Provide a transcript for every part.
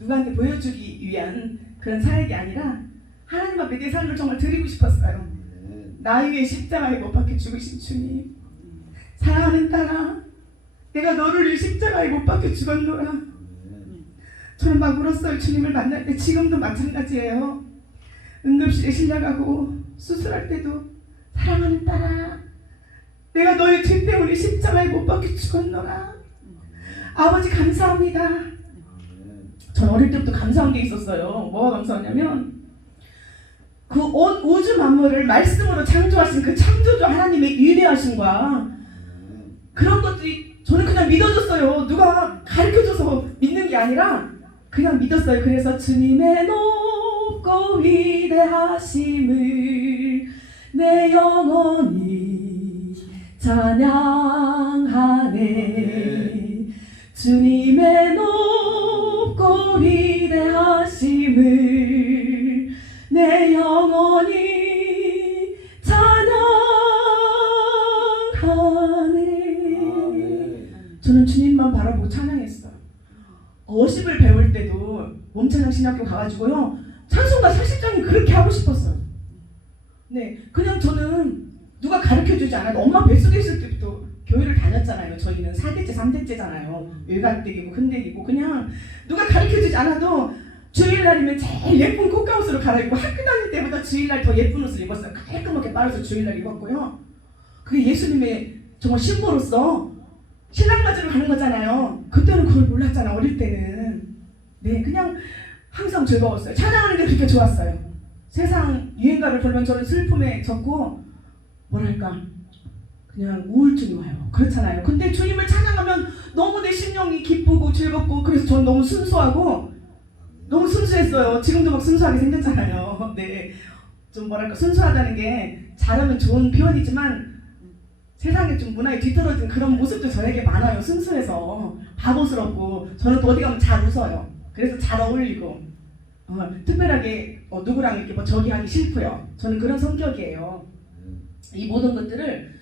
누구한테 보여주기 위한 그런 사역이 아니라 하나님 앞에 내 삶을 정말 드리고 싶었어요. 나의 위해 십자가에 못 박혀 죽으신 주님, 사랑하는 딸아, 내가 너를 위해 십자가에 못 박혀 죽었노라. 저는 막 울었어요. 주님을 만날 때. 지금도 마찬가지예요. 응급실에 실려가고 수술할 때도 사랑하는 딸아, 내가 너의 죄 때문에 십자가에 못 박혀 죽었노라. 아버지 감사합니다. 전 어릴 때부터 감사한 게 있었어요. 뭐가 감사하냐면 그 온 우주 만물을 말씀으로 창조하신 그 창조주 하나님의 위대하심과 그런 것들이 저는 그냥 믿어줬어요. 누가 가르쳐줘서 믿는 게 아니라 그냥 믿었어요. 그래서 주님의 높고 위대하심을 내 영혼이 찬양하네. 주님의 높고 위대하심을 내 영혼이 찬양하네. 저는 주님만 바라보고 찬양했어요. 어십을 배울 때도 몸찬양 신학교 가가지고요, 찬송가 40장이 그렇게 하고 싶었어요. 네, 그냥 저는 누가 가르쳐주지 않아도 엄마 뱃속에 있을 때부터 교회를 다녔잖아요. 저희는 4대째 3대째잖아요 외갓댁이고 큰댁이고. 그냥 누가 가르쳐주지 않아도 주일날이면 제일 예쁜 꽃가옷으로 갈아입고 학교 다닐 때보다 주일날 더 예쁜 옷을 입었어요. 깔끔하게 빨아서 주일날 입었고요. 그게 예수님의 정말 신부로서 신랑 맞으러 가는 거잖아요. 그때는 그걸 몰랐잖아, 어릴 때는. 네, 그냥 항상 즐거웠어요. 찬양하는 게 그렇게 좋았어요. 세상 유행가를 부르면 저는 슬픔에 젖고 뭐랄까 그냥 우울증이 와요. 그렇잖아요. 근데 주님을 찬양하면 너무 내 심령이 기쁘고 즐겁고, 그래서 저는 너무 순수하고 너무 순수했어요. 지금도 막 순수하게 생겼잖아요. 네, 좀 뭐랄까 순수하다는 게 잘하면 좋은 표현이지만 세상에 좀 문화에 뒤떨어진 그런 모습도 저에게 많아요. 순수해서 바보스럽고. 저는 또 어디 가면 잘 웃어요. 그래서 잘 어울리고 특별하게 누구랑 이렇게 뭐 저기 하기 싫고요. 저는 그런 성격이에요. 이 모든 것들을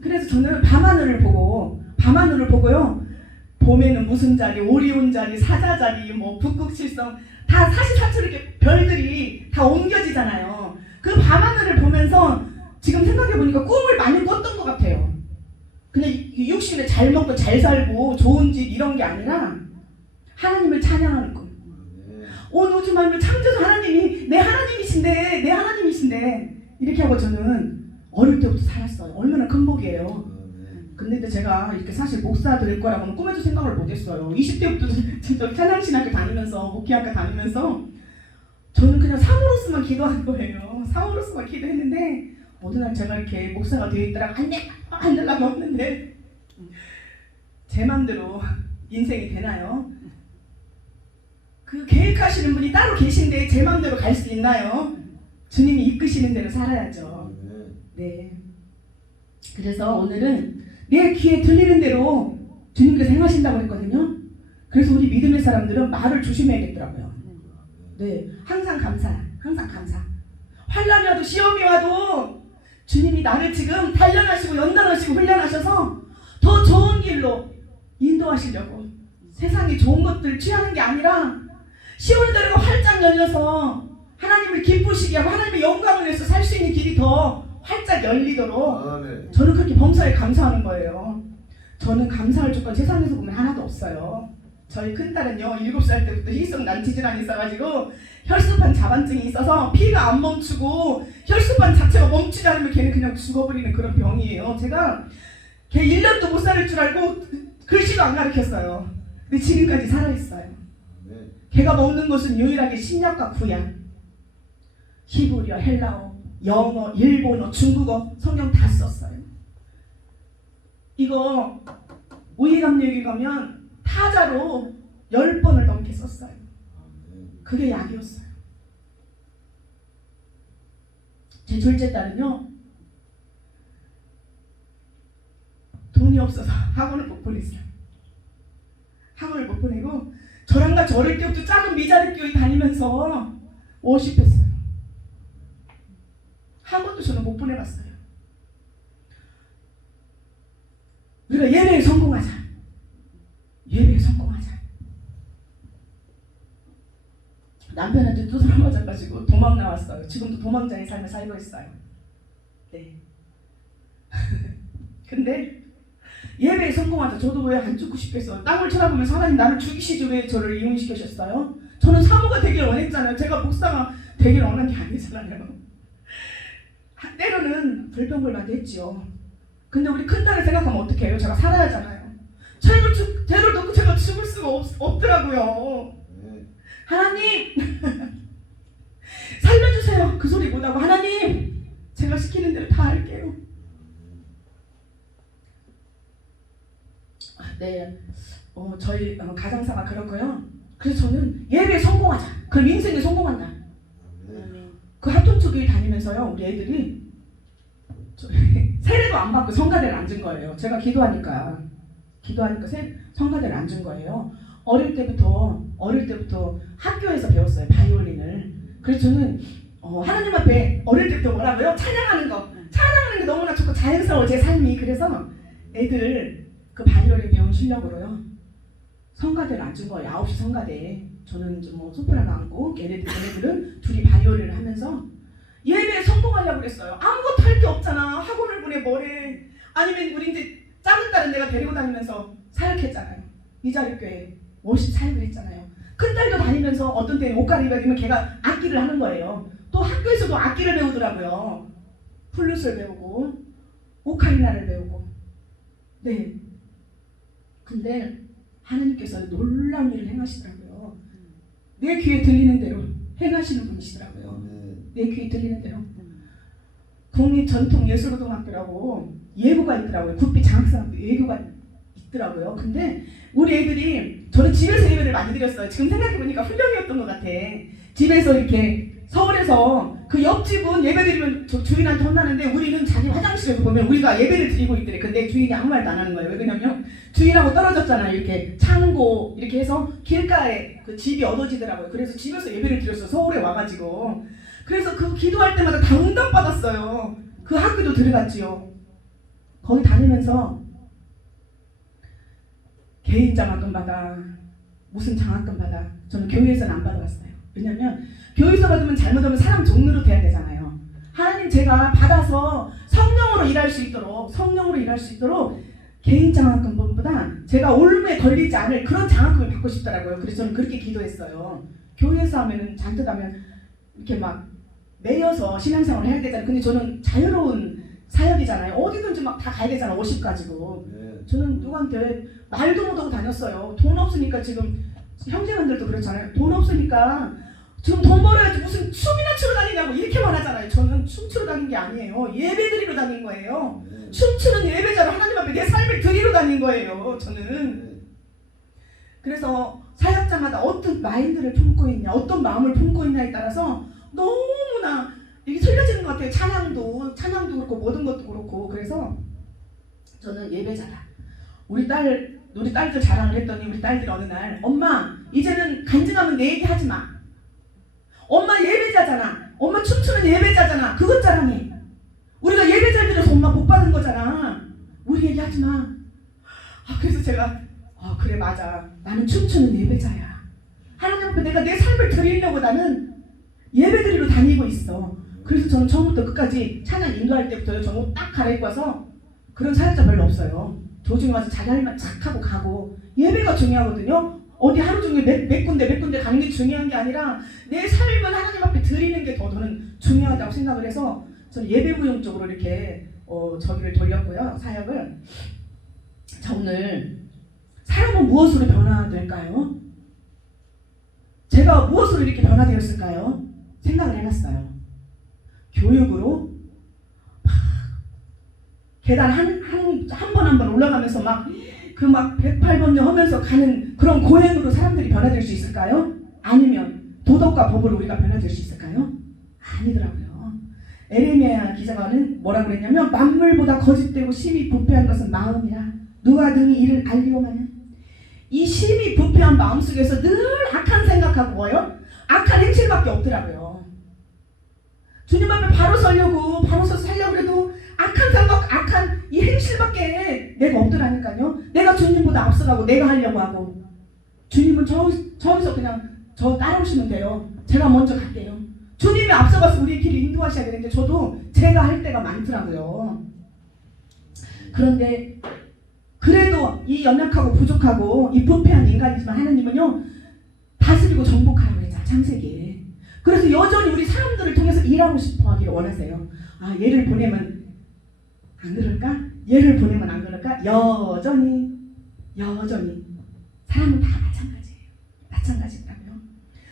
그래서 저는 밤하늘을 보고요. 봄에는 무슨 자리, 오리온 자리, 사자 자리, 뭐 북극칠성 다 사시사철 이렇게 별들이 다 옮겨지잖아요. 그 밤하늘을 보면서 지금 생각해보니까 꿈을 많이 꿨던 것 같아요. 그냥 육신에 잘 먹고 잘 살고 좋은 집 이런 게 아니라 하나님을 찬양하는 꿈. 온 우주 만물 창조주 하나님이 내 하나님이신데 이렇게 하고 저는 어릴 때부터 살았어요. 얼마나 큰 복이에요. 근데 제가 이렇게 사실 목사 될 거라고는 꿈에도 생각을 못했어요. 20대부터 진짜 찬양신학교 다니면서 목회학교 다니면서 저는 그냥 사모로서만 기도한 거예요. 사모로서만 기도했는데 어느 날 제가 이렇게 목사가 되어 있더라. 안 되려고 했는데 제 맘대로 인생이 되나요? 그 계획하시는 분이 따로 계신데 제 맘대로 갈 수 있나요? 주님이 이끄시는 대로 살아야죠. 네. 그래서 오늘은 내 귀에 들리는 대로 주님께서 행하신다고 했거든요. 그래서 우리 믿음의 사람들은 말을 조심해야겠더라고요. 네, 항상 감사. 환난이 와도 시험이 와도 주님이 나를 지금 단련하시고 연단하시고 훈련하셔서 더 좋은 길로 인도하시려고. 세상에 좋은 것들 취하는 게 아니라 시온대로가 활짝 열려서 하나님을 기쁘시게 하고 하나님의 영광을 위해서 살 수 있는 길이 더 활짝 열리도록. 아멘. 저는 그렇게 범사에 감사하는 거예요. 저는 감사할 조건 세상에서 보면 하나도 없어요. 저희 큰딸은요 7살 때부터 희귀성 난치질환이 있어가지고 혈소판 자반증이 있어서 피가 안 멈추고 혈소판 자체가 멈추지 않으면 걔는 그냥 죽어버리는 그런 병이에요. 제가 걔 1년도 못 살 줄 알고 글씨도 안 가르쳤어요. 근데 지금까지 살아있어요. 걔가 먹는 것은 유일하게 신약과 구약, 히브리어, 헬라어, 영어, 일본어, 중국어 성경 다 썼어요. 이거 우이감력에 가면 타자로 10번을 넘게 썼어요. 그게 약이었어요. 제 둘째 딸은요 돈이 없어서 학원을 못 보냈어요. 학원을 못 보내고 저랑 같이 어릴 때부터 작은 미자립 교회 다니면서 워십했어요. 학원도 저는 못 보내봤어요. 우리가 예배에 성공하자. 남편한테 두드러 맞아가지고 도망 나왔어요. 지금도 도망자의 삶을 살고 있어요. 네. 근데 예배에 성공하자. 저도 왜 안 죽고 싶겠어요. 땅을 쳐다보면서 하나님 나를 죽이시지 왜 저를 이혼시키셨어요? 저는 사모가 되길 원했잖아요. 제가 목사가 되길 원한 게 아니잖아요. 때로는 불평불만도 했지요. 근데 우리 큰딸을 생각하면 어떻게 해요? 제가 살아야잖아요. 죄를 넣고 제가 죽을 수가 없더라고요. 하나님 살려주세요. 그 소리 못하고 하나님 제가 시키는 대로 다 할게요. 네, 저희 가정사가 그렇고요. 그래서 저는 예배에 성공하자. 그럼 인생에 성공한다. 그 합동초교회 다니면서요, 우리 애들이 세례도 안 받고 성가대를 앉은 거예요. 제가 기도하니까 성가대를 앉은 거예요. 어릴 때부터 학교에서 배웠어요, 바이올린을. 그래서 저는 하나님 앞에 어릴 때부터 뭐라고요? 찬양하는 게 너무나 좋고 자연스러워 제 삶이. 그래서 애들 그 바이올린 배운 실력으로요 성가대를 앉은 거예요. 9시 성가대에. 저는 좀 소프라노 앉고 걔네들은 둘이 바이올린을 하면서 예배에 성공하려고 그랬어요. 아무것도 할 게 없잖아. 학원을 보내 뭐래. 아니면 우리 이제 작은 딸은 내가 데리고 다니면서 사역했잖아요. 이자립교회 월십 사역을 했잖아요. 큰 딸도 다니면서 어떤 때는 옷 갈아입으면 걔가 악기를 하는 거예요. 또 학교에서도 악기를 배우더라고요. 플룻을 배우고 오카리나를 배우고. 네. 근데 하나님께서 놀라운 일을 행하시더라고요. 내 귀에 들리는 대로 행하시는 분이시더라고요. 내 귀에 들리는 대로. 국립전통예술고등학교라고 예고가 있더라고요. 국비 장학생학교 예고가 있더라고요. 근데 우리 애들이, 저는 집에서 예배를 많이 드렸어요. 지금 생각해보니까 훈련이었던 것 같아. 집에서 이렇게 서울에서 그 옆집은 예배 드리면 저 주인한테 혼나는데 우리는 자기 화장실에서 보면 우리가 예배를 드리고 있더래. 근데 주인이 아무 말도 안 하는 거예요. 왜 그러냐면 주인하고 떨어졌잖아요. 이렇게 창고 이렇게 해서 길가에 그 집이 얻어지더라고요. 그래서 집에서 예배를 드렸어요. 서울에 와가지고. 그래서 그 기도할 때마다 다 응답받았어요. 그 학교도 들어갔지요. 거기 다니면서 개인 장학금 받아, 무슨 장학금 받아. 저는 교회에서는 안 받아봤어요. 왜냐면 교회에서 받으면 잘못하면 사람 종로로 돼야 되잖아요. 하나님 제가 받아서 성령으로 일할 수 있도록 개인 장학금보다 제가 올무에 걸리지 않을 그런 장학금을 받고 싶더라고요. 그래서 저는 그렇게 기도했어요. 교회에서 하면은 잔뜩 하면 이렇게 막 매여서 신앙생활을 해야 되잖아요. 근데 저는 자유로운 사역이잖아요. 어디든지 막 다 가야 되잖아. 50 가지고. 저는 누구한테 말도 못하고 다녔어요. 돈 없으니까. 지금 형제분들도 그렇잖아요. 돈 없으니까 지금 돈 벌어야지 무슨 춤이나 추러 다니냐고 이렇게 말하잖아요. 저는 춤추러 다닌 게 아니에요. 예배드리러 다닌 거예요. 춤추는 예배자로 하나님 앞에 내 삶을 드리러 다닌 거예요. 저는. 그래서 사역자마다 어떤 마인드를 품고 있냐, 어떤 마음을 품고 있냐에 따라서 너무나 이게 틀려지는 것 같아요. 찬양도 그렇고 모든 것도 그렇고. 그래서 저는 예배자다. 우리 딸들 자랑을 했더니 우리 딸들이 어느 날, 엄마 이제는 간증하면 내 얘기 하지 마. 엄마 예배자잖아. 엄마 춤추는 예배자잖아. 그것 자랑해. 우리가 예배자들에서 엄마 못 받은 거잖아. 우리 얘기하지 마. 그래서 제가 그래 맞아. 나는 춤추는 예배자야. 하나님 앞에 내가 내 삶을 드리려고 나는 예배드리러 다니고 있어. 그래서 저는 처음부터 끝까지 찬양 인도할 때부터 저 옷 딱 갈아입고 와서, 그런 사역자 별로 없어요. 조중에 와서 자기 할 말 착 하고 가고. 예배가 중요하거든요. 어디 하루 종일 몇 군데 가는 게 중요한 게 아니라 내 삶을 하나님 앞에 드리는 게 더 저는 중요하다고 생각을 해서 저는 예배무용 쪽으로 이렇게 저기를 돌렸고요. 사역을. 자, 오늘 사람은 무엇으로 변화될까요? 제가 무엇으로 이렇게 변화되었을까요? 생각을 해봤어요. 교육으로 계단 한 번 올라가면서 막 108번째 하면서 가는 그런 고행으로 사람들이 변화될 수 있을까요? 아니면 도덕과 법으로 우리가 변화될 수 있을까요? 아니더라고요. 에레미야 기자가는 뭐라고 그랬냐면, 만물보다 거짓되고 심히 부패한 것은 마음이라 누가 능히 이를 알리오마는. 이 심히 부패한 마음 속에서 늘 악한 생각하고 뭐요? 악한 행실밖에 없더라고요. 주님 앞에 바로 서려고 해도 악한 생각, 악한 이 행실밖에 내가 없더라니까요. 내가 주님보다 앞서가고 내가 하려고 하고. 주님은 저기서 그냥 저 따라오시면 돼요. 제가 먼저 갈게요. 주님이 앞서가서 우리 길을 인도하셔야 되는데 저도 제가 할 때가 많더라고요. 그런데 그래도 이 연약하고 부족하고 이 부패한 인간이지만 하나님은요 다스리고 정복하라고 했잖아, 창세기에. 그래서 여전히 우리 사람들을 통해서 일하고 싶어 하기를 원하세요. 아, 얘를 보내면 안 그럴까? 얘를 보내면 안 그럴까? 여전히 사람은 다 마찬가지더라고요.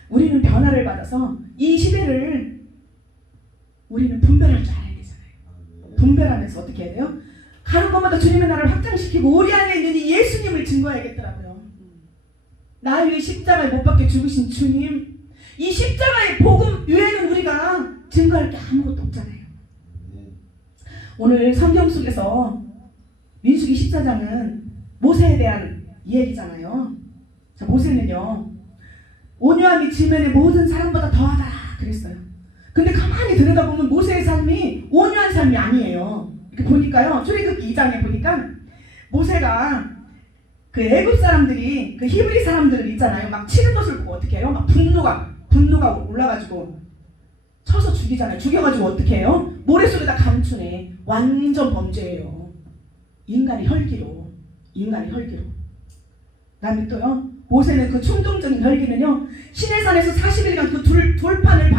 우리는 변화를 받아서 이 시대를 우리는 분별할 줄 알아야 되잖아요. 분별하면서 어떻게 해야 돼요? 가는 곳마다 주님의 나라를 확장시키고 우리 안에 있는 이 예수님을 증거해야겠더라고요. 나 위해 십자가에 못 박혀 죽으신 주님, 이 십자가의 복음 외에는 우리가 증거할 게 아무것도 없잖아요. 오늘 성경 속에서 민수기 14장은 모세에 대한 이야기잖아요. 자, 모세는요 온유함이 지면의 모든 사람보다 더하다 그랬어요. 근데 가만히 들여다보면 모세의 삶이 온유한 삶이 아니에요. 이렇게 보니까요, 출애굽기 2장에 보니까 모세가 그 애굽 사람들이 그 히브리 사람들 있잖아요. 막 치는 것을 보고 어떻게 해요? 막 분노가 올라가지고 쳐서 죽이잖아요. 죽여가지고 어떻게 해요? 모래속에다 감추네. 완전 범죄예요. 인간의 혈기로. 그다음에 또요, 모세는 그 충동적인 혈기는요 시내산에서 40일간 그 돌판을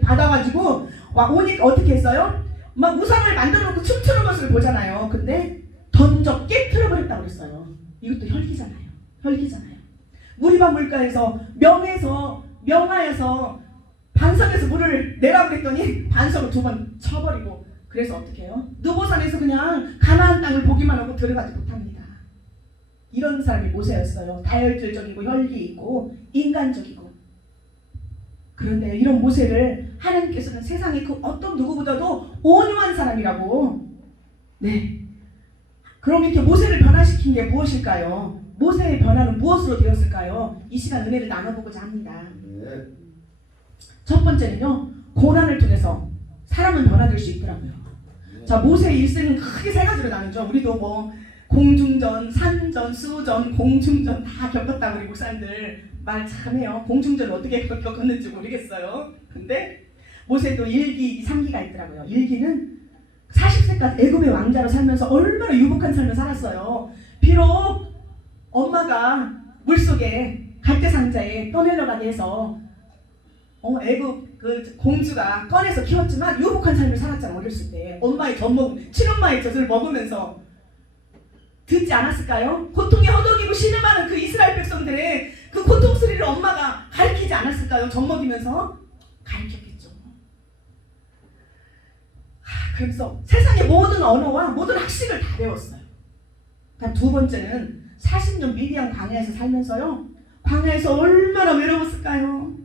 받아가지고 와 오니까 어떻게 했어요? 막 우상을 만들어 놓고 춤추는 것을 보잖아요. 근데 던져 깨트려 버렸다고 그랬어요. 이것도 혈기잖아요. 무리바 물가에서 명하에서 반석에서 물을 내라고 그랬더니 반석을 2번 쳐버리고, 그래서 어떻게 해요? 느보산에서 그냥 가나안 땅을 보기만 하고 들어가지 못합니다. 이런 사람이 모세였어요. 다혈질적이고 혈기 있고 인간적이고. 그런데 이런 모세를 하나님께서는 세상의 그 어떤 누구보다도 온유한 사람이라고. 네. 그럼 이렇게 모세를 변화시킨 게 무엇일까요? 모세의 변화는 무엇으로 되었을까요? 이 시간 은혜를 나눠보고자 합니다. 첫 번째는요, 고난을 통해서 사람은 변화될 수 있더라고요. 자, 모세의 일생은 크게 3가지로 나누죠. 우리도 뭐 공중전, 산전, 수전, 공중전 다 겪었다고 우리 목사님들 말 잘해요. 공중전을 어떻게 겪었는지 모르겠어요. 근데 모세도 1기, 3기가 있더라고요. 1기는 40세까지 애굽의 왕자로 살면서 얼마나 유복한 삶을 살았어요. 비록 엄마가 물속에 갈대상자에 떠내려가게 해서 애굽 그 공주가 꺼내서 키웠지만 유복한 삶을 살았잖아. 어렸을 때 엄마의 친엄마의 젖을 먹으면서 듣지 않았을까요? 고통이 허덕이고 신음하는 그 이스라엘 백성들의 그 고통 소리를 엄마가 가르치지 않았을까요? 젖 먹이면서 가르쳤겠죠. 그래서 세상의 모든 언어와 모든 학식을 다 배웠어요. 그다음 2번째는 40년 미디안 광야에서 살면서요, 광야에서 얼마나 외로웠을까요?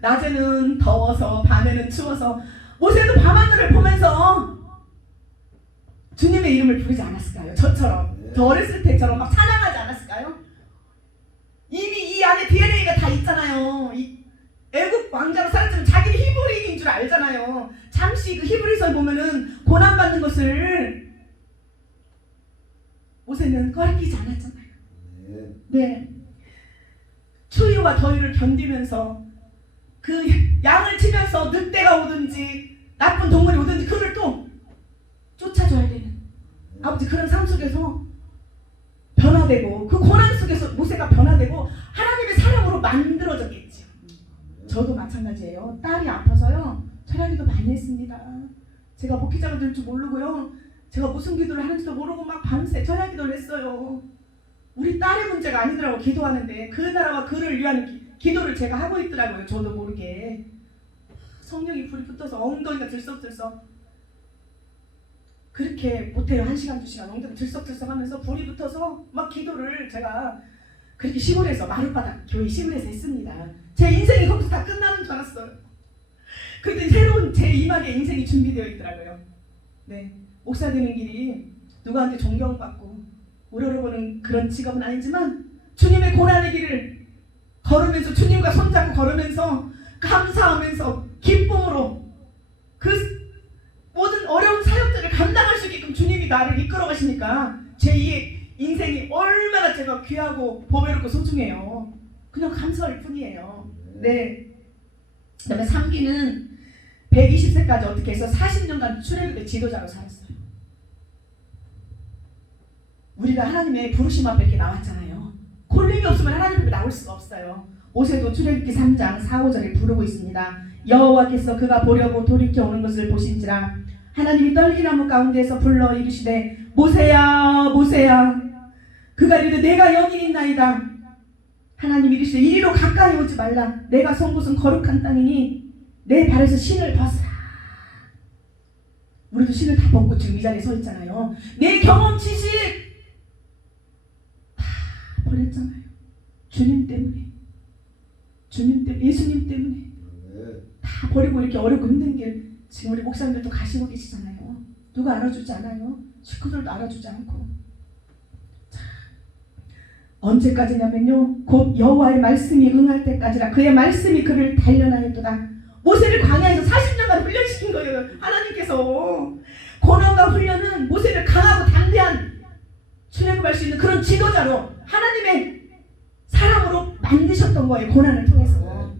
낮에는 더워서 밤에는 추워서 모세도 밤하늘을 보면서 주님의 이름을 부르지 않았을까요? 저처럼, 저 어렸을 때처럼 막 찬양하지 않았을까요? 이미 이 안에 DNA가 다 있잖아요. 애굽 왕자로 살았지만 자기는 히브리인인 줄 알잖아요. 잠시 그 히브리서에 보면은 고난받는 것을 모세는 꺼리끼지 않았잖아요. 네. 추위와 더위를 견디면서 그 양을 치면서 늑대가 오든지 나쁜 동물이 오든지 그를 또 쫓아줘야 되는 아버지, 그런 삶 속에서 변화되고 그 고난 속에서 모세가 변화되고 하나님의 사람으로 만들어졌겠죠. 저도 마찬가지예요. 딸이 아파서요 철야기도 많이 했습니다. 제가 목회자가 될 줄 모르고요, 제가 무슨 기도를 하는지도 모르고 막 밤새 철야기도를 했어요. 우리 딸의 문제가 아니더라고. 기도하는데 그 나라와 그를 위한 기도를 제가 하고 있더라고요. 저도 모르게 성령이 불이 붙어서 엉덩이가 들썩들썩, 그렇게 못해요. 1시간 2시간 엉덩이 들썩들썩 하면서 불이 붙어서 막 기도를 제가 그렇게 시골에서 마룻바닥 교회 시골에서 했습니다. 제 인생이 거기서 다 끝나는 줄 알았어요. 그때 새로운 제 2막의 인생이 준비되어 있더라고요. 네, 목사 되는 길이 누구한테 존경받고 우러러보는 그런 직업은 아니지만 주님의 고난의 길을 걸으면서 주님과 손잡고 걸으면서 감사하면서 기쁨으로 그 모든 어려운 사역들을 감당할 수 있게끔 주님이 나를 이끌어 가시니까 제 2의 인생이 얼마나 제가 귀하고 보배롭고 소중해요. 그냥 감사할 뿐이에요. 네. 그다음에 삼기는 120세까지 어떻게 해서 40년간 출애굽의 지도자로 살았어요. 우리가 하나님의 부르심 앞에 이렇게 나왔잖아요. 콜링이 없으면 하나님 앞에 나올 수가 없어요. 모세도 출애굽기 3장 4, 5절에 부르고 있습니다. 여호와께서 그가 보려고 돌이켜 오는 것을 보신지라 하나님이 떨기나무 가운데에서 불러 이르시되 모세야 모세야. 그가 이르되 내가 여기 있나이다. 하나님이 이르시되 이리로 가까이 오지 말라. 내가 선 곳은 거룩한 땅이니 내 발에서 신을 벗으라. 우리도 신을 다 벗고 지금 이 자리에 서 있잖아요. 내 경험 지식 다 버렸잖아요. 주님 때문에, 예수님 때문에 다 버리고 이렇게 어렵고 힘든 길 지금 우리 목사님들도 가시고 계시잖아요. 누가 알아주지 않아요. 식구들도 알아주지 않고. 자, 언제까지냐면요, 곧 여호와의 말씀이 응할 때까지라. 그의 말씀이 그를 단련하였도다. 모세를 광야에서 40년간 훈련시킨 거예요. 하나님께서. 고난과 훈련은 모세를 강하고 담대한 출애굽할 수 있는 그런 지도자로 하나님의 사람으로 만드셨던 거예요. 고난을 통해서.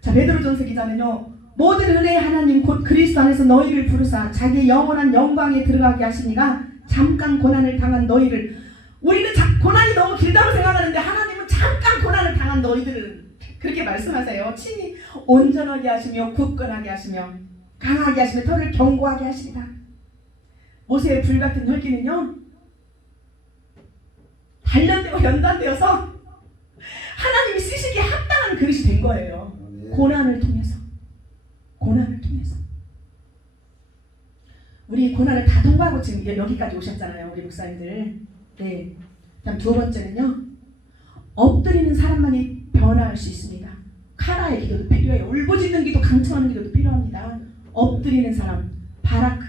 자, 베드로전서 기자는요, 모든 은혜의 하나님 곧 그리스도 안에서 너희를 부르사 자기의 영원한 영광에 들어가게 하시니가 잠깐 고난을 당한 너희를. 우리는 고난이 너무 길다고 생각하는데 하나님은 잠깐 고난을 당한 너희들을 그렇게 말씀하세요. 친히 온전하게 하시며 굳건하게 하시며 강하게 하시며 털을 견고하게 하시리라. 모세의 불같은 혈기는요, 단련되고 연단되어서 하나님이 쓰시기에 합당한 그릇이 된 거예요. 고난을 통해서. 우리 고난을 다 통과하고 지금 여기까지 오셨잖아요. 우리 목사님들. 네. 다음 두 번째는요, 엎드리는 사람만이 변화할 수 있습니다. 카라의 기도도 필요해요. 울부짖는 기도, 강청하는 기도도 필요합니다. 엎드리는 사람, 바라크.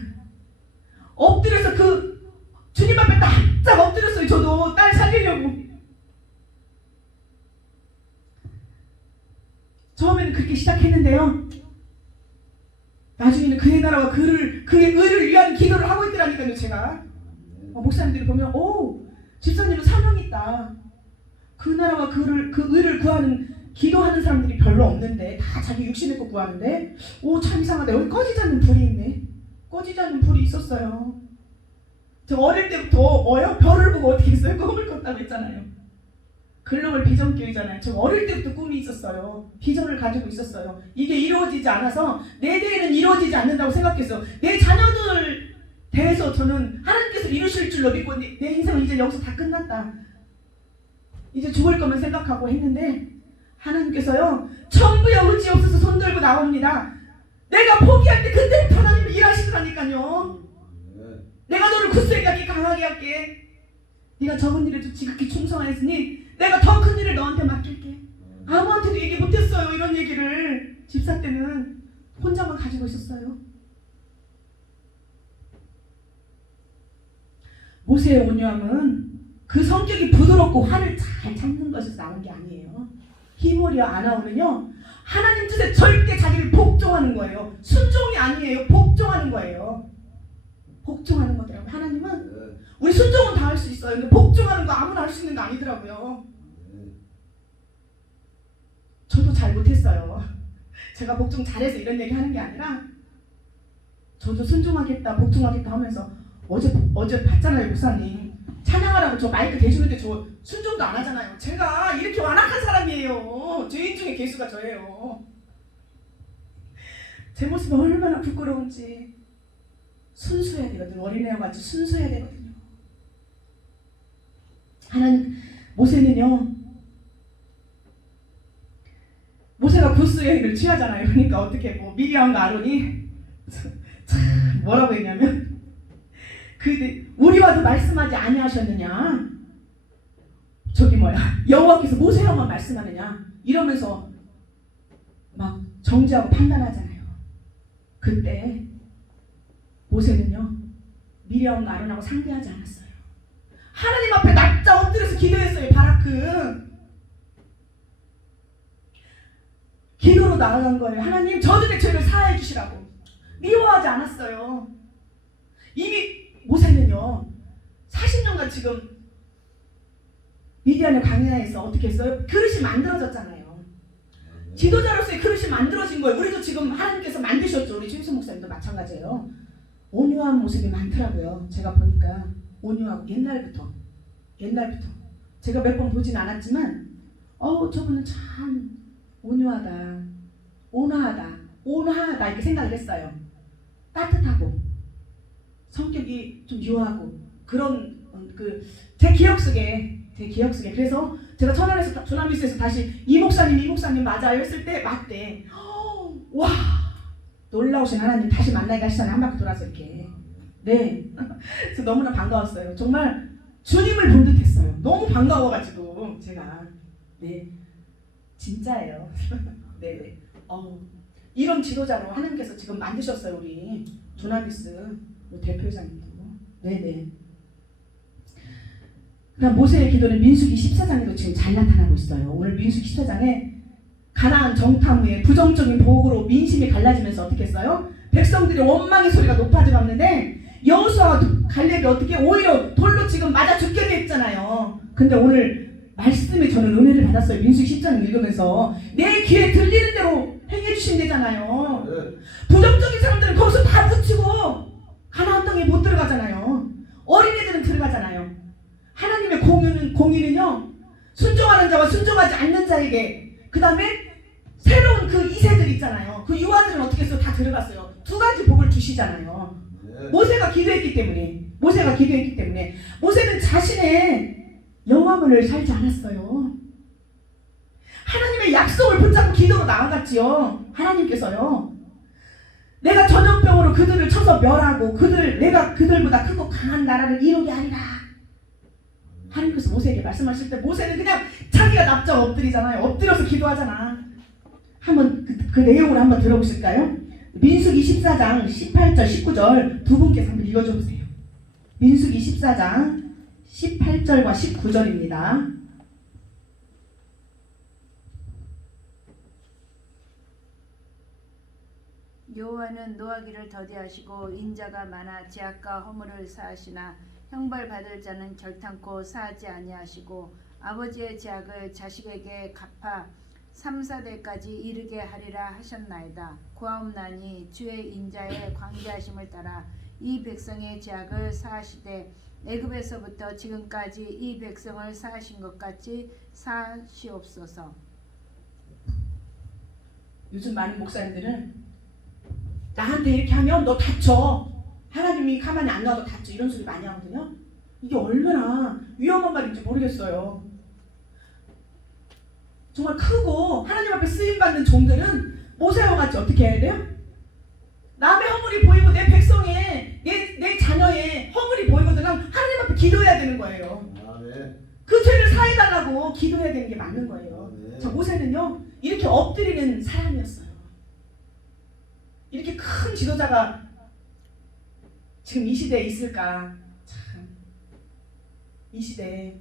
엎드려서 그 주님 앞에 납작 엎드렸어요. 저도 딸 살리려고. 처음에는 그렇게 시작했는데요, 나중에는 그의 나라와 그의 의를 위한 기도를 하고 있더라니까요. 제가 목사님들이 보면 집사님은 사명이 있다. 그 나라와 그 의를 구하는, 기도하는 사람들이 별로 없는데 다 자기 육신의 것 구하는데 참 이상하다. 여기 꺼지지 않는 불이 있네. 꺼지지 않는 불이 있었어요. 저 어릴 때부터 별을 보고 어떻게 했어요? 꿈을 꿨다고 했잖아요. 글로벌 비전교회잖아요. 저 어릴 때부터 꿈이 있었어요. 비전을 가지고 있었어요. 이게 이루어지지 않아서 내 대에는 이루어지지 않는다고 생각했어요. 내 자녀들 대해서 저는 하나님께서 이루실 줄로 믿고 내 인생은 이제 여기서 다 끝났다. 이제 죽을 거면 생각하고 했는데 하나님께서요, 천부의 의지 없어서 손들고 나옵니다. 내가 포기할 때 그때부터 하나님이 일하시더라니까요. 내가 너를 굳세게 하게, 강하게 할게. 네가 적은 일에도 지극히 충성하였으니 내가 더 큰 일을 너한테 맡길게. 아무한테도 얘기 못했어요. 이런 얘기를. 집사 때는 혼자만 가지고 있었어요. 모세의 온유함은 그 성격이 부드럽고 화를 잘 참는 것에서 나온 게 아니에요. 히브리어 아나오는요, 하나님 뜻에 절대 자기를 복종하는 거예요. 순종이 아니에요. 복종하는 거예요. 복종하는 거더라고요. 하나님은 우리 순종은 다 할 수 있어요. 근데 복종하는 거 아무나 할 수 있는 거 아니더라고요. 저도 잘 못했어요. 제가 복종 잘해서 이런 얘기 하는 게 아니라 저도 순종하겠다, 복종하겠다 하면서 어제 봤잖아요, 목사님. 찬양하라고 저 마이크 대주는데 저 순종도 안 하잖아요. 제가 이렇게 완악한 사람이에요. 죄인 중에 개수가 저예요. 제 모습이 얼마나 부끄러운지. 순수해야 되거든요. 어린애와 같이 순수해야 되거든요. 모세가 구스 여인을 취하잖아요. 그러니까 어떻게 미리암과 아론이 뭐라고 했냐면, 우리와도 말씀하지 아니하셨느냐, 여호와께서 모세와만 말씀하느냐 이러면서 막 정죄하고 판단하잖아요. 그때 모세는요, 미리암과 아론하고 상대하지 않았어요. 하나님 앞에 납작 엎드려서 기도했어요. 바라크. 기도로 나아간 거예요. 하나님, 저들의 죄를 사하여 주시라고. 미워하지 않았어요. 이미 모세는요, 40년간 지금 미디안의 광야에서 어떻게 했어요? 그릇이 만들어졌잖아요. 지도자로서의 그릇이 만들어진 거예요. 우리도 지금 하나님께서 만드셨죠. 우리 최유선 목사님도 마찬가지예요. 온유한 모습이 많더라고요. 제가 보니까 온유하고 옛날부터 제가 몇 번 보진 않았지만 저분은 참 온유하다, 온화하다 이렇게 생각을 했어요. 따뜻하고 성격이 좀 유하고 그런 제 기억 속에 그래서 제가 천안에서 주남미스에서 다시 이 목사님 맞아요 했을 때 맞대. 와 놀라우신 하나님 다시 만나게 하시잖아요. 한 바퀴 돌아서 이렇게. 네. 그래서 너무나 반가웠어요. 정말 주님을 본 듯했어요. 너무 반가워가지고 제가 네 진짜예요. 네. 이런 지도자로 하나님께서 지금 만드셨어요. 우리 주남미스 대표회장님도. 네네. 그럼 모세의 기도는 민수기 14장에도 지금 잘 나타나고 있어요. 오늘 민수기 14장에 가나안 정탐 후에 부정적인 보복으로 민심이 갈라지면서 어떻게 했어요? 백성들의 원망의 소리가 높아져갔는데 여호수아와 갈렙이 어떻게 오히려 돌로 지금 맞아 죽게 돼 있잖아요. 근데 오늘 말씀에 저는 은혜를 받았어요. 민수기 10장 읽으면서 내 귀에 들리는 대로 행해 주신대잖아요. 부정적인 사람들은 거기서 다 붙이고 가나안 땅에 못 들어가잖아요. 어린애들은 들어가잖아요. 하나님의 공의는요 순종하는 자와 순종하지 않는 자에게 그 다음에 새로운 그 이세들 있잖아요. 그 유아들은 어떻게 해서 다 들어갔어요. 두 가지 복을 주시잖아요. 모세가 기도했기 때문에 모세는 자신의 영화문을 살지 않았어요. 하나님의 약속을 붙잡고 기도로 나아갔지요. 하나님께서요 내가 전염병으로 그들을 쳐서 멸하고 내가 그들보다 크고 강한 나라를 이루게 하리라. 하나님께서 모세에게 말씀하실 때 모세는 그냥 자기가 납작 엎드리잖아요. 엎드려서 기도하잖아. 한번 그 내용을 한번 들어보실까요? 민수기 14장 18절 19절 두 분께서 한번 읽어줘 보세요. 민수기 14장 18절과 19절입니다. 여호와는 노하기를 더디하시고 인자가 많아 죄악과 허물을 사하시나 형벌받을 자는 결탄코 사하지 아니하시고 아버지의 죄악을 자식에게 갚아 3, 4대까지 이르게 하리라 하셨나이다. 구하옵나니 주의 인자의 광대하심을 따라 이 백성의 죄악을 사하시되 애굽에서부터 지금까지 이 백성을 사하신 것 같이 사하시옵소서. 요즘 많은 목사님들은 나한테 이렇게 하면 너 다쳐. 하나님이 가만히 안 놔도 다쳐. 이런 소리 많이 하거든요. 이게 얼마나 위험한 말인지 모르겠어요. 정말 크고 하나님 앞에 쓰임받는 종들은 모세와 같이 어떻게 해야 돼요? 남의 허물이 보이고 내 백성의 내 자녀의 허물이 보이거든 하나님 앞에 기도해야 되는 거예요. 그 죄를 사해달라고 기도해야 되는 게 맞는 거예요. 저 모세는요 이렇게 엎드리는 사람이었어요. 이렇게 큰 지도자가 지금 이 시대에 있을까? 참, 이 시대에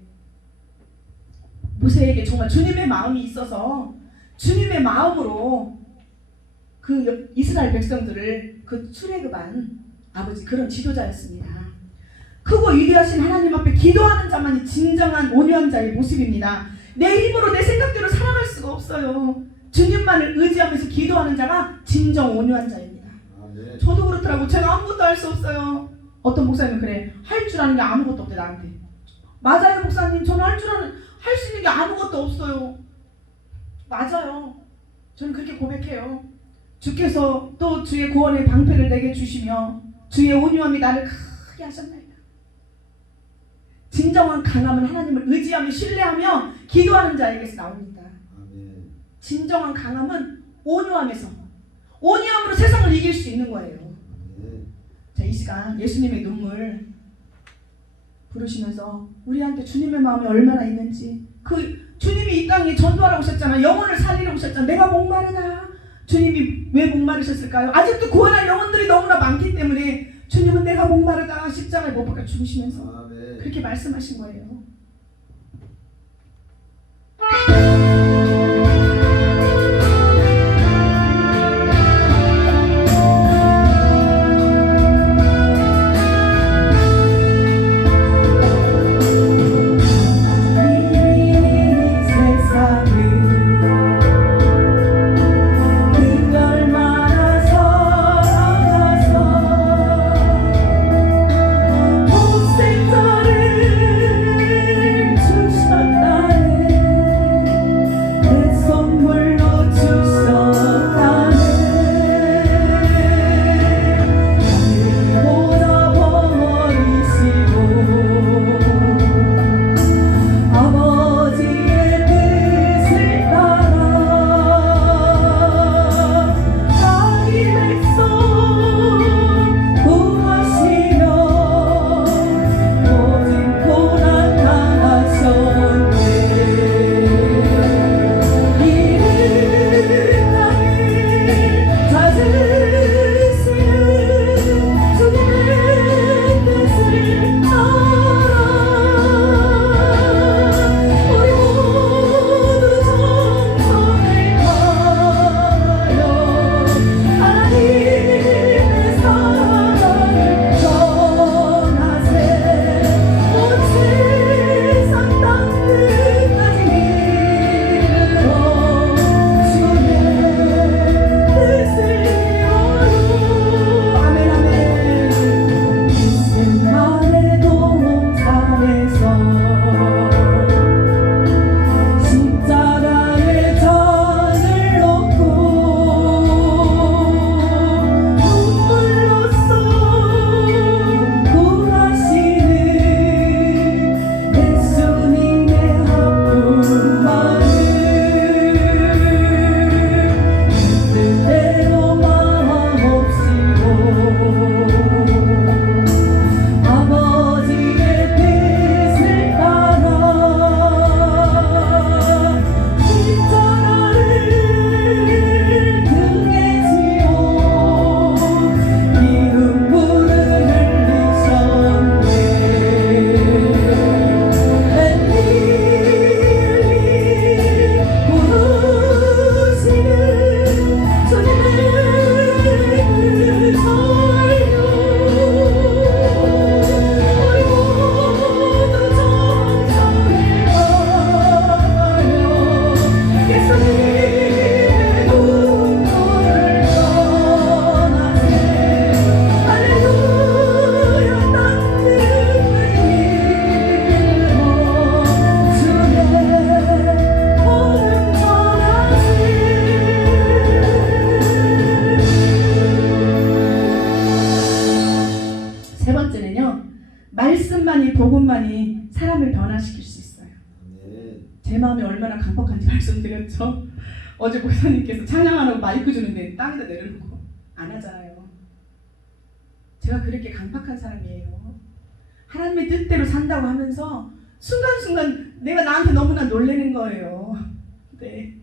모세에게 정말 주님의 마음이 있어서 주님의 마음으로 그 이스라엘 백성들을 그 출애굽한 아버지 그런 지도자였습니다. 크고 위대하신 하나님 앞에 기도하는 자만이 진정한 온유한 자의 모습입니다. 내 힘으로 내 생각대로 살아갈 수가 없어요. 주님만을 의지하면서 기도하는 자가 진정 온유한 자입니다. 네. 저도 그렇더라고. 제가 아무것도 할 수 없어요. 어떤 목사님은 그래. 할 줄 아는 게 아무것도 없대 나한테. 맞아요 목사님. 저는 할 수 있는 게 아무것도 없어요. 맞아요. 저는 그렇게 고백해요. 주께서 또 주의 구원의 방패를 내게 주시며 주의 온유함이 나를 크게 하셨나이다. 진정한 강함은 하나님을 의지하며 신뢰하며 기도하는 자에게서 나옵니다. 진정한 강함은 온유함으로 세상을 이길 수 있는 거예요. 자, 이 시간 예수님의 눈물 부르시면서 우리한테 주님의 마음이 얼마나 있는지 그 주님이 이 땅에 전도하러 오셨잖아. 영혼을 살리러 오셨잖아. 내가 목마르다. 주님이 왜 목마르셨을까요? 아직도 구원할 영혼들이 너무나 많기 때문에 주님은 내가 목마르다 십자가에 못 박아 죽으시면서 그렇게 말씀하신 거예요. 강박한지 말씀드렸죠. 어제 목사님께서 찬양하라고 마이크 주는데 땅에다 내려놓고 안 하잖아요. 제가 그렇게 강박한 사람이에요. 하나님의 뜻대로 산다고 하면서 순간순간 내가 나한테 너무나 놀라는 거예요. 네.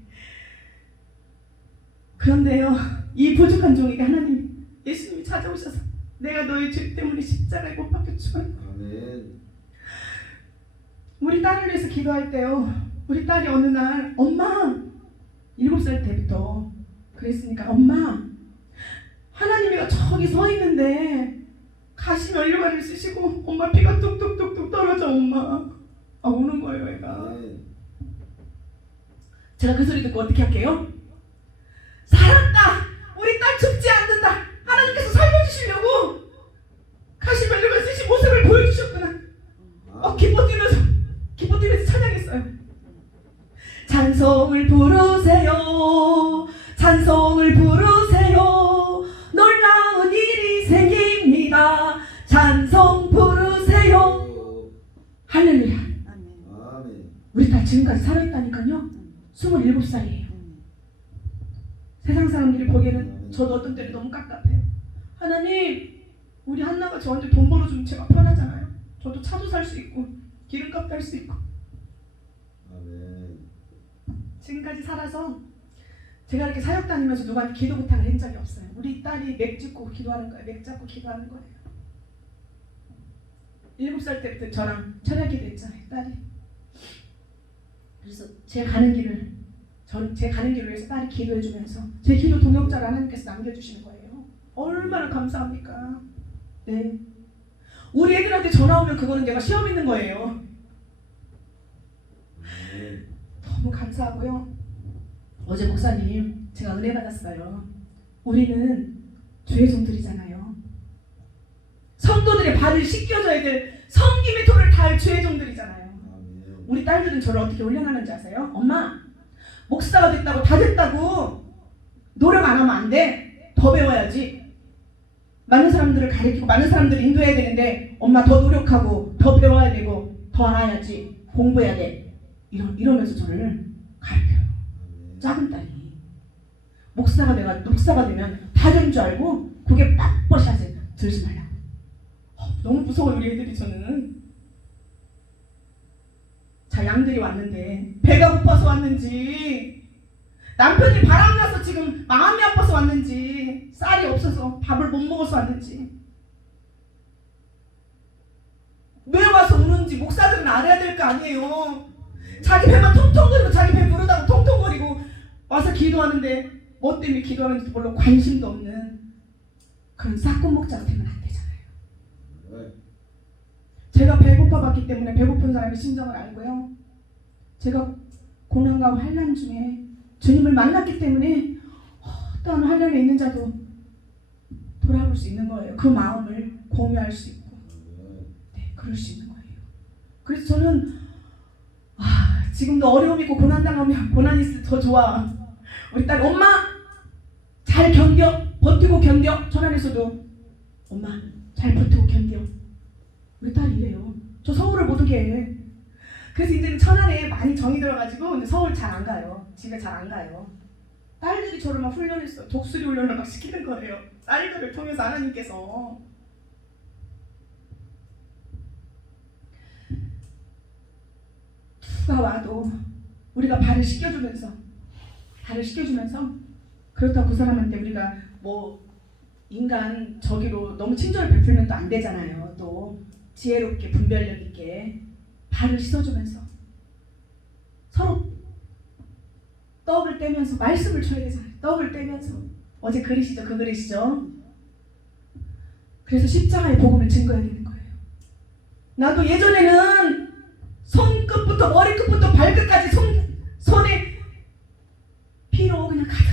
그런데요, 이 부족한 종에게 하나님, 예수님이 찾아오셔서 내가 너의 죄 때문에 십자가에 못 박혀 죽었다. 아멘. 우리 딸을 위해서 기도할 때요, 우리 딸이 어느 날 엄마 7살 때부터 그랬으니까 엄마 하나님이가 저기 서 있는데 가시 면류관을 쓰시고 엄마 피가 뚝뚝뚝뚝 떨어져 엄마 우는 거예요 애가. 아멘. 제가 그 소리 듣고 어떻게 할게요? 살았다! 우리 딸 죽지 않는다! 하나님께서 살려주시려고 가시 면류관 쓰신 모습을 보여주셨구나. 기뻐 뛰면서 찬양했어요. 찬송을 부르세요. 찬송을 부르세요. 놀라운 일이 생깁니다. 찬송 부르세요. 할렐루야. 아멘. 아멘. 우리 딸 지금까지 살아있다니까요. 27살이에요. 세상 사람들이 보기에는 저도 어떤 때는 너무 깝깝해요. 하나님, 우리 한나가 저한테 돈 벌어주면 제가 편하잖아요. 저도 차도 살 수 있고 기름값도 할 수 있고. 아멘. 지금까지 살아서 제가 이렇게 사역 다니면서 누구한테 기도 부탁을 한 적이 없어요. 우리 딸이 맥 짚고 기도하는 거예요. 맥 잡고 기도하는 거예요. 7살 때부터 저랑 철학이 됐잖아요, 딸이. 그래서 제 가는 길을 위해서 딸이 기도해주면서 제 기도 동역자를 하나님께서 남겨주시는 거예요. 얼마나 감사합니까? 네. 우리 애들한테 전화 오면 그거는 내가 시험 있는 거예요. 아멘. 너무 감사하고요. 어제 목사님 제가 은혜 받았어요. 우리는 주의 종들이잖아요. 성도들의 발을 씻겨줘야 될 섬김의 토를 다할 주의 종들이잖아요. 아멘. 우리 딸들은 저를 어떻게 훈련하는지 아세요? 엄마, 목사가 됐다고 다 됐다고 노력 안 하면 안 돼. 더 배워야지. 많은 사람들을 가르치고 많은 사람들을 인도해야 되는데 엄마 더 노력하고 더 배워야 되고 더 알아야지. 공부해야 돼. 이러면서 저를 가르쳐요. 아멘. 작은 딸이 목사가 되면 다 된 줄 알고 그게 빡빡이 하지. 들지 말라고. 너무 무서워요 우리 애들이. 저는 자, 양들이 왔는데 배가 고파서 왔는지 남편이 바람나서 지금 마음이 아파서 왔는지 쌀이 없어서 밥을 못 먹어서 왔는지 왜 와서 우는지 목사들은 알아야 될 거 아니에요. 자기 배만 통통거리고 자기 배 부르다고 통통거리고 와서 기도하는데 뭐 때문에 기도하는지도 몰라 관심도 없는 그런 싹군목자가 되면 안 되잖아요. 아멘. 제가 배고파 봤기 때문에 배고픈 사람의 심정을 알고요. 제가 고난과 환난 중에 주님을 만났기 때문에 어떤 환난에 있는 자도 돌아볼 수 있는 거예요. 그 마음을 공유할 수 있고, 네, 그럴 수 있는 거예요. 그래서 저는 지금도 어려움 있고 고난 당하면 고난 있을 때 더 좋아. 우리 딸 엄마 잘 견뎌, 버티고 견뎌. 천안에서도 엄마 잘 버티고 견뎌. 우리 딸이 이래요. 저 서울을 못 오게 해. 그래서 이제는 천안에 많이 정이 들어가지고 근데 서울 잘 안 가요. 집에 잘 안 가요. 딸들이 저를 막 훈련했어요. 독수리 훈련을 막 시키는 거예요. 딸들을 통해서 하나님께서. 누가 와도 우리가 발을 씻겨주면서 그렇다고 그 사람한테 우리가 뭐 인간 저기로 너무 친절을 베풀면 또 안 되잖아요. 또 지혜롭게 분별력 있게 발을 씻어주면서 서로 떡을 떼면서 말씀을 줘야 되잖아요. 떡을 떼면서 어제 그릇이죠. 그 그릇이죠. 그래서 십자가의 복음을 증거해야 되는 거예요. 나도 예전에는 손끝부터 머리끝부터 발끝까지 손에 피로 그냥 가득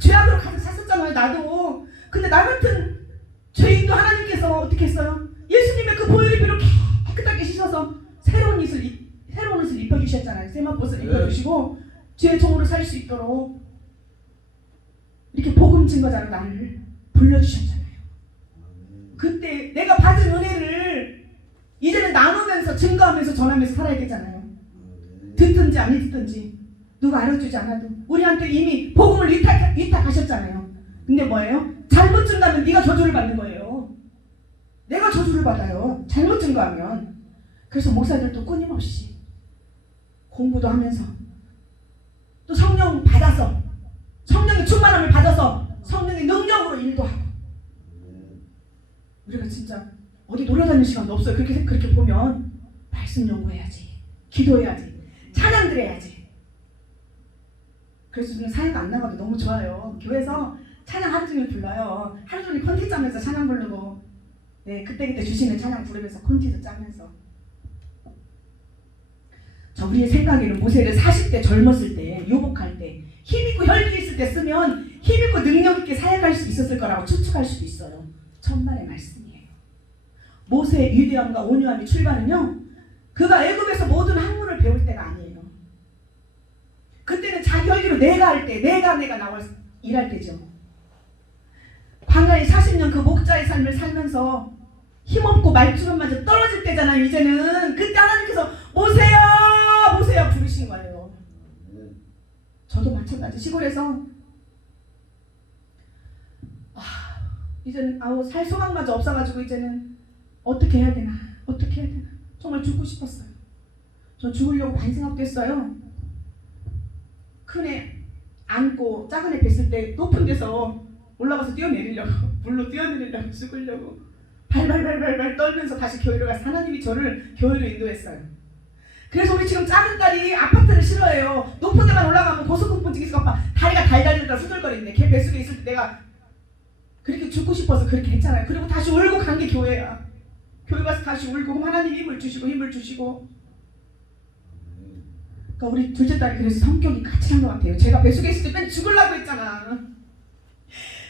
죄악으로 가득 찼었잖아요. 나도. 근데 나 같은 죄인도 하나님께서 어떻게 했어요? 예수님의 그 보혈의 피로 깨끗하게 씻어서 새로운 옷을 입혀주셨잖아요. 세마포스를 입혀주시고 죄의 종으로 살 수 있도록 이렇게 복음 증거자로 나를 불러주셨잖아요. 그때 내가 받은 은혜를 이제는 나누면서 증거하면서 전하면서 살아야 되잖아요. 듣든지 안 듣든지 누가 알아주지 않아도 우리한테 이미 복음을 위탁하셨잖아요. 근데 뭐예요? 잘못 증거하면 네가 저주를 받는 거예요. 내가 저주를 받아요. 잘못 증거하면. 그래서 목사들도 끊임없이 공부도 하면서 또 성령 받아서 성령의 충만함을 받아서 성령의 능력으로 일도 하고. 우리가 진짜 어디 놀러 다니는 시간도 없어요. 그렇게 보면 말씀 연구해야지, 기도해야지, 찬양 드려야지. 그래서 저는 사회가 안 나가도 너무 좋아요. 교회에서 찬양 하루 종일 불러요. 하루 종일 콘티 짜면서 찬양 부르고, 네, 그때그때 주시는 찬양 부르면서 콘티도 짜면서. 저 우리의 생각에는 모세를 40대 젊었을 때, 요복할 때, 힘있고 혈기 있을 때 쓰면 힘있고 능력있게 사역할 수 있었을 거라고 추측할 수도 있어요. 천만의 말씀이에요. 모세의 위대함과 온유함의 출발은요, 그가 애굽에서 모든 학문을 배울 때가 아니에요. 그때는 자기 혈기로 내가 할 때, 내가 나와 일할 때죠. 광야에 40년 그 목자의 삶을 살면서 힘없고 말주름마저 떨어질 때잖아요. 이제는 그때 하나님께서 모세야 모세야 부르신 거예요. 저도 마찬가지. 시골에서 이제는 살 소망마저 없어가지고 이제는 어떻게 해야 되나 정말 죽고 싶었어요. 저 죽으려고 반생각도 했어요. 큰애 안고 작은 애 뵀을 때 높은 데서 올라가서 뛰어내리려고, 물로 뛰어내리려고, 죽으려고 발발발발발 떨면서 다시 교회로 가서 하나님이 저를 교회로 인도했어요. 그래서 우리 지금 작은 딸이 아파트를 싫어해요. 높은 데만 올라가면 고소공포증에서 다리가 달달달달 후들거리는데 걔 뱃속에 있을 때 내가 그렇게 죽고 싶어서 그렇게 했잖아요. 그리고 다시 울고 간 게 교회야. 교회 가서 다시 울고 하나님 힘을 주시고. 그러니까 우리 둘째 딸이 그래서 성격이 까칠한 것 같아요. 제가 뱃속에 있을 때 맨 죽으려고 했잖아.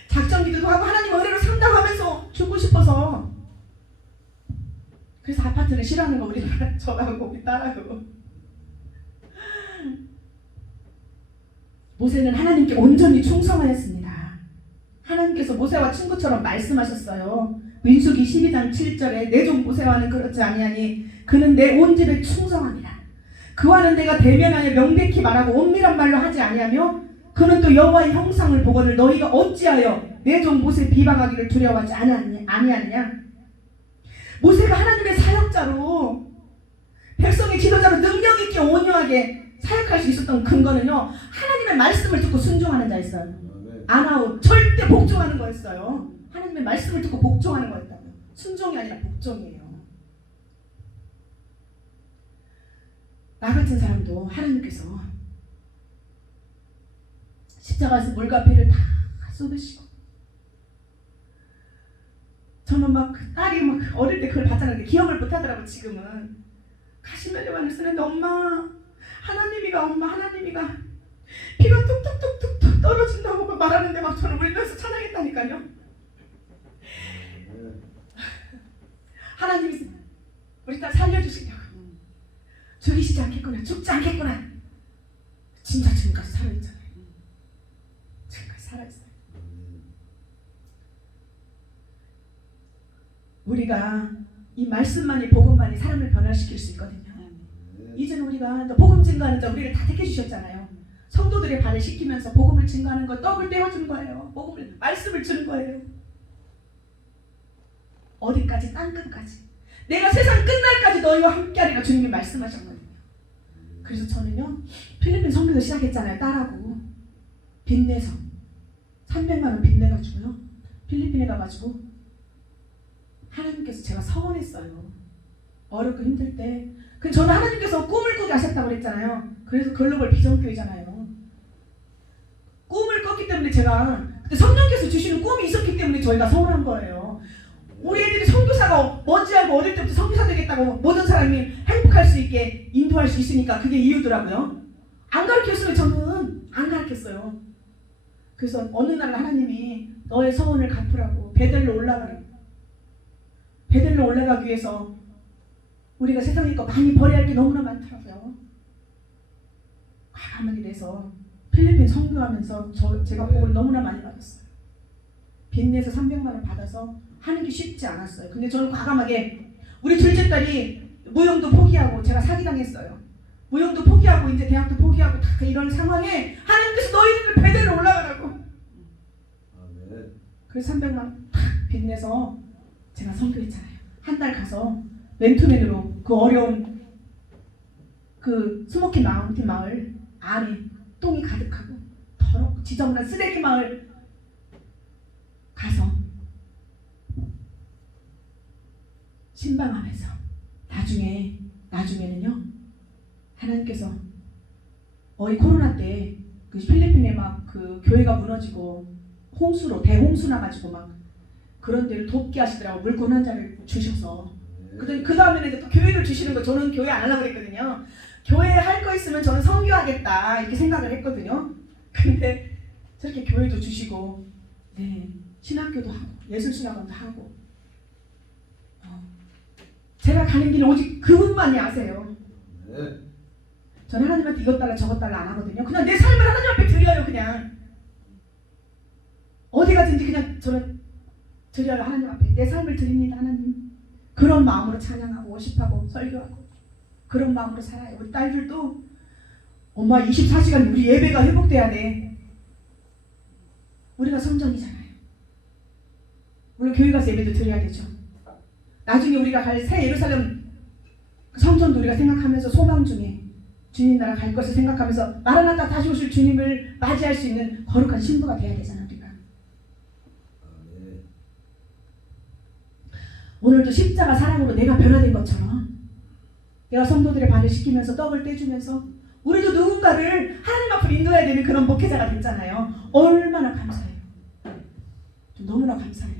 작전 기도도 하고 하나님 은혜로 산다고 하면서 죽고 싶어서. 그래서 아파트를 싫어하는 거 우리 저하고 우리 딸하고. 모세는 하나님께 온전히 충성하였습니다. 하나님께서 모세와 친구처럼 말씀하셨어요. 민수기 12장 7절에 내 종 모세와는 그렇지 아니하니 그는 내 온 집에 충성하니라. 그와는 내가 대면하여 명백히 말하고 엄밀한 말로 하지 아니하며 그는 또 여호와의 형상을 보거늘 너희가 어찌하여 내 종 모세 비방하기를 두려워하지 아니하느냐. 모세가 하나님의 사역자로 백성의 지도자로 능력있게 온유하게 사역할 수 있었던 근거는요, 하나님의 말씀을 듣고 순종하는 자였어요. 아나운 절대 복종하는 거였어요. 하나님의 말씀을 듣고 복종하는 거였다고요. 순종이 아니라 복종이에요. 나 같은 사람도 하나님께서 십자가에서 물과 피를 다 쏟으시고, 저는 막 딸이 막 어릴 때 그걸 봤잖아요. 기억을 못 하더라고. 지금은 가시면료관을 쓰는데 엄마 하나님이가 피가 뚝뚝뚝뚝 떨어진다고 말하는데 막 저는 울면서 찬양했다니까요. 하나님이 우리 딸 살려주시려고 죽이시지 않겠구나, 죽지 않겠구나. 진짜 지금까지 살아있잖아요. 지금까지 살아있어요. 우리가 이 말씀만이, 복음만이 사람을 변화시킬 수 있거든요. 이제는 우리가 복음 증거하는 자 우리를 다 택해주셨잖아요. 성도들의 발을 씻기면서 복음을 증거하는 걸 떡을 떼어주는 거예요. 복음을, 말씀을 주는 거예요. 어디까지? 땅끝까지. 내가 세상 끝날까지 너희와 함께하리라 주님이 말씀하셨거든요. 그래서 저는요, 필리핀 선교도 시작했잖아요. 딸하고 빚내서 300만 원 빚내가지고요 필리핀에 가가지고 하나님께서 제가 서원했어요. 어렵고 힘들 때. 저는 하나님께서 꿈을 꾸게 하셨다고 그랬잖아요. 그래서 글로벌 비전교회잖아요. 꿈을 꿨기 때문에 제가 그때 성령께서 주시는 꿈이 있었기 때문에 저희가 서원한 거예요. 우리 애들이 선교사가 뭔지 알고 어릴 때부터 선교사 되겠다고 모든 사람이 행복할 수 있게 인도할 수 있으니까 그게 이유더라고요. 안 가르쳤으면 저는 안 가르쳤어요. 그래서 어느 날 하나님이 너의 서원을 갚으라고 베델로 올라가라고. 베델로 올라가기 위해서 우리가 세상에 거 많이 버려야 할 게 너무나 많더라고요. 과감하게 돼서 필리핀 선교하면서 제가 복을 너무나 많이 받았어요. 빚내서 300만 원 받아서 하는 게 쉽지 않았어요. 근데 저는 과감하게, 우리 둘째 딸이 무용도 포기하고 제가 사기당했어요. 무용도 포기하고 이제 대학도 포기하고 다 이런 상황에 하나님께서 너희들을 베델로 올라가라고. 아멘. 그래서 300만 원 탁 빚내서 제가 선교했잖아요. 한 달 가서 맨투맨으로 그 어려운 그 스모키 마운틴 마을 안에 똥이 가득하고 더럽고 지저분한 쓰레기 마을 가서 신방하면서 나중에는요 하나님께서 이 코로나 때 그 필리핀에 막 그 교회가 무너지고 홍수로 대홍수 나가지고 막 그런 데를 돕게 하시더라고. 물건 한 잔을 주셔서. 그랬더니 그 다음에는 이제 또 교회를 주시는 거. 저는 교회 안 하려고 그랬거든요. 교회 할 거 있으면 저는 선교하겠다 이렇게 생각을 했거든요. 근데 저렇게 교회도 주시고 네 신학교도 하고 예술신학원도 하고 제가 가는 길은 오직 그분만이 아세요. 네. 저는 하나님한테 이것 달라 저것 달라 안 하거든요. 그냥 내 삶을 하나님 앞에 드려요. 그냥 어디 가든지 그냥 저는 드려요. 하나님 앞에 내 삶을 드립니다. 하나님. 그런 마음으로 찬양하고 워십하고 설교하고 그런 마음으로 살아요. 우리 딸들도 엄마 24시간 우리 예배가 회복돼야 돼. 우리가 성전이잖아요. 물론 교회 가서 예배도 드려야 되죠. 나중에 우리가 갈 새 예루살렘 성전도 우리가 생각하면서 소망 중에 주님 나라 갈 것을 생각하면서 마라나타 다시 오실 주님을 맞이할 수 있는 거룩한 신부가 돼야 되잖아 우리가. 아멘. 오늘도 십자가 사랑으로 내가 변화된 것처럼 내가 성도들의 발을 씻기면서 떡을 떼주면서 우리도 누군가를 하나님 앞으로 인도해야 되는 그런 목회자가 됐잖아요. 얼마나 감사해요. 너무나 감사해요.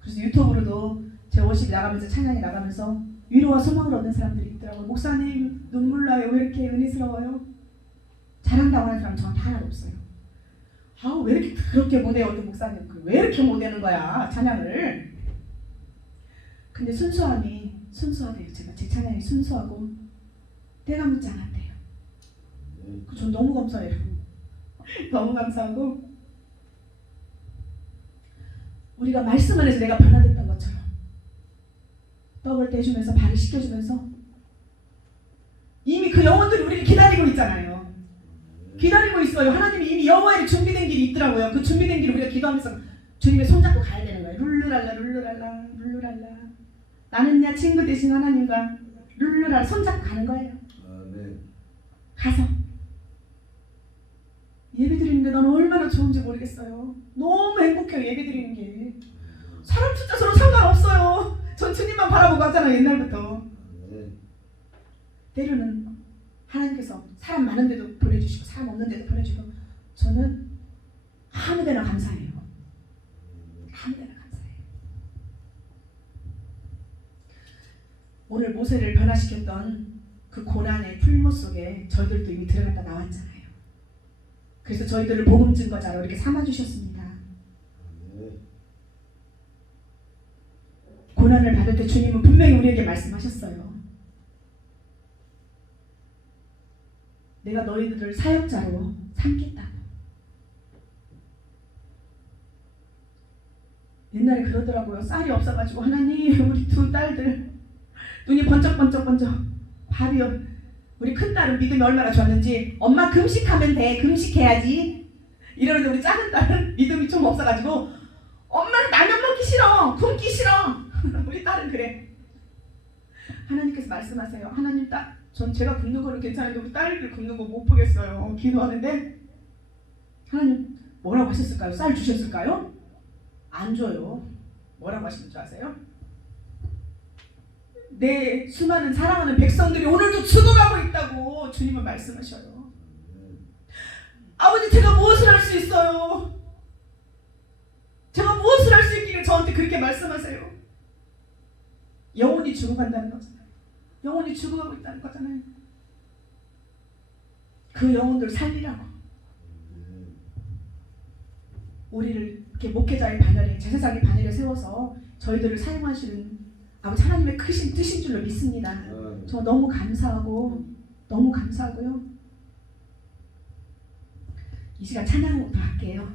그래서 유튜브로도 제 워십이 나가면서 찬양이 나가면서 위로와 소망을 얻는 사람들이 있더라고요. 목사님 눈물 나요. 왜 이렇게 은혜스러워요? 잘한다고 하는 사람 저한테 하나도 없어요. 왜 이렇게 그렇게 못해요? 어떤 목사님 왜 이렇게 못하는 거야 찬양을. 근데 순수하대요. 제 찬양이 순수하고 때가 묻지 않았대요. 전 너무 감사해요. 너무 감사하고 우리가 말씀 안에서 내가 변화됐던 것처럼 떡을 떼주면서 발을 씻겨주면서 이미 그 영혼들이 우리를 기다리고 있잖아요. 기다리고 있어요. 하나님이 이미 여호와의 준비된 길이 있더라고요. 그 준비된 길을 우리가 기도하면서 주님의 손잡고 가야 되는 거예요. 룰루랄라 룰루랄라 룰루랄라. 나는야 친구 되신 하나님과 룰루랄라 손잡고 가는 거예요. 아멘. 가서 예배 드리는 게 나는 얼마나 좋은지 모르겠어요. 너무 행복해요. 예배 드리는 게. 사람 숫자 서로 상관없어요. 전 주님만 바라보고 하잖아요. 옛날부터. 아멘. 때로는 하나님께서 사람 많은 데도 보내주시고 사람 없는 데도 보내주고 저는 아무 데나 감사해요. 아무 데나 감사해요. 오늘 모세를 변화시켰던 그 고난의 풀무 속에 저희들도 이미 들어갔다 나왔잖아요. 그래서 저희들을 복음 증거자로 이렇게 삼아주셨습니다. 고난을 받을 때 주님은 분명히 우리에게 말씀하셨어요. 내가 너희들을 사역자로 삼겠다고. 옛날에 그러더라고요. 쌀이 없어가지고 하나님 우리 두 딸들 눈이 번쩍번쩍번쩍 밥이요. 우리 큰딸은 믿음이 얼마나 좋았는지 엄마 금식하면 돼. 금식해야지. 이러는데 우리 작은 딸은 믿음이 좀 없어가지고 엄마는 라면 먹기 싫어. 굶기 싫어. 우리 딸은 그래. 하나님께서 말씀하세요. 하나님 전 제가 굶는 거는 괜찮은데 우리 딸들 굶는 거 못 보겠어요. 기도하는데 하나님 뭐라고 하셨을까요? 쌀 주셨을까요? 안 줘요. 뭐라고 하시는 줄 아세요? 내 수많은 사랑하는 백성들이 오늘도 죽어가고 있다고 주님은 말씀하셔요. 아버지 제가 무엇을 할 수 있어요? 제가 무엇을 할 수 있기를 저한테 그렇게 말씀하세요. 영혼이 죽어간다는 거잖아요. 영혼이 죽어가고 있다는 거잖아요. 그 영혼들 살리라고 우리를 이렇게 목회자의 반열에 제사장의 반열에 세워서 저희들을 사용하시는 아버지 하나님의 크신 뜻인 줄로 믿습니다. 저 너무 감사하고 너무 감사하고요. 이 시간 찬양부터 할게요.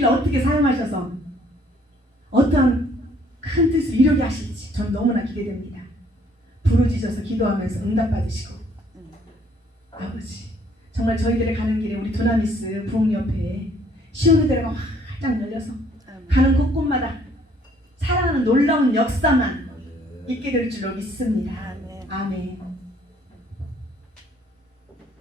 우리를 어떻게 사용하셔서 어떤 큰 뜻을 이루게 하실지 전 너무나 기대됩니다. 부르짖어서 기도하면서 응답받으시고 아버지 정말 저희들의 가는 길에 우리 두나미스 부흥협회에 시온의 대로가 활짝 열려서 가는 곳곳마다 살아나는 놀라운 역사만 있게 될 줄로 믿습니다. 아멘.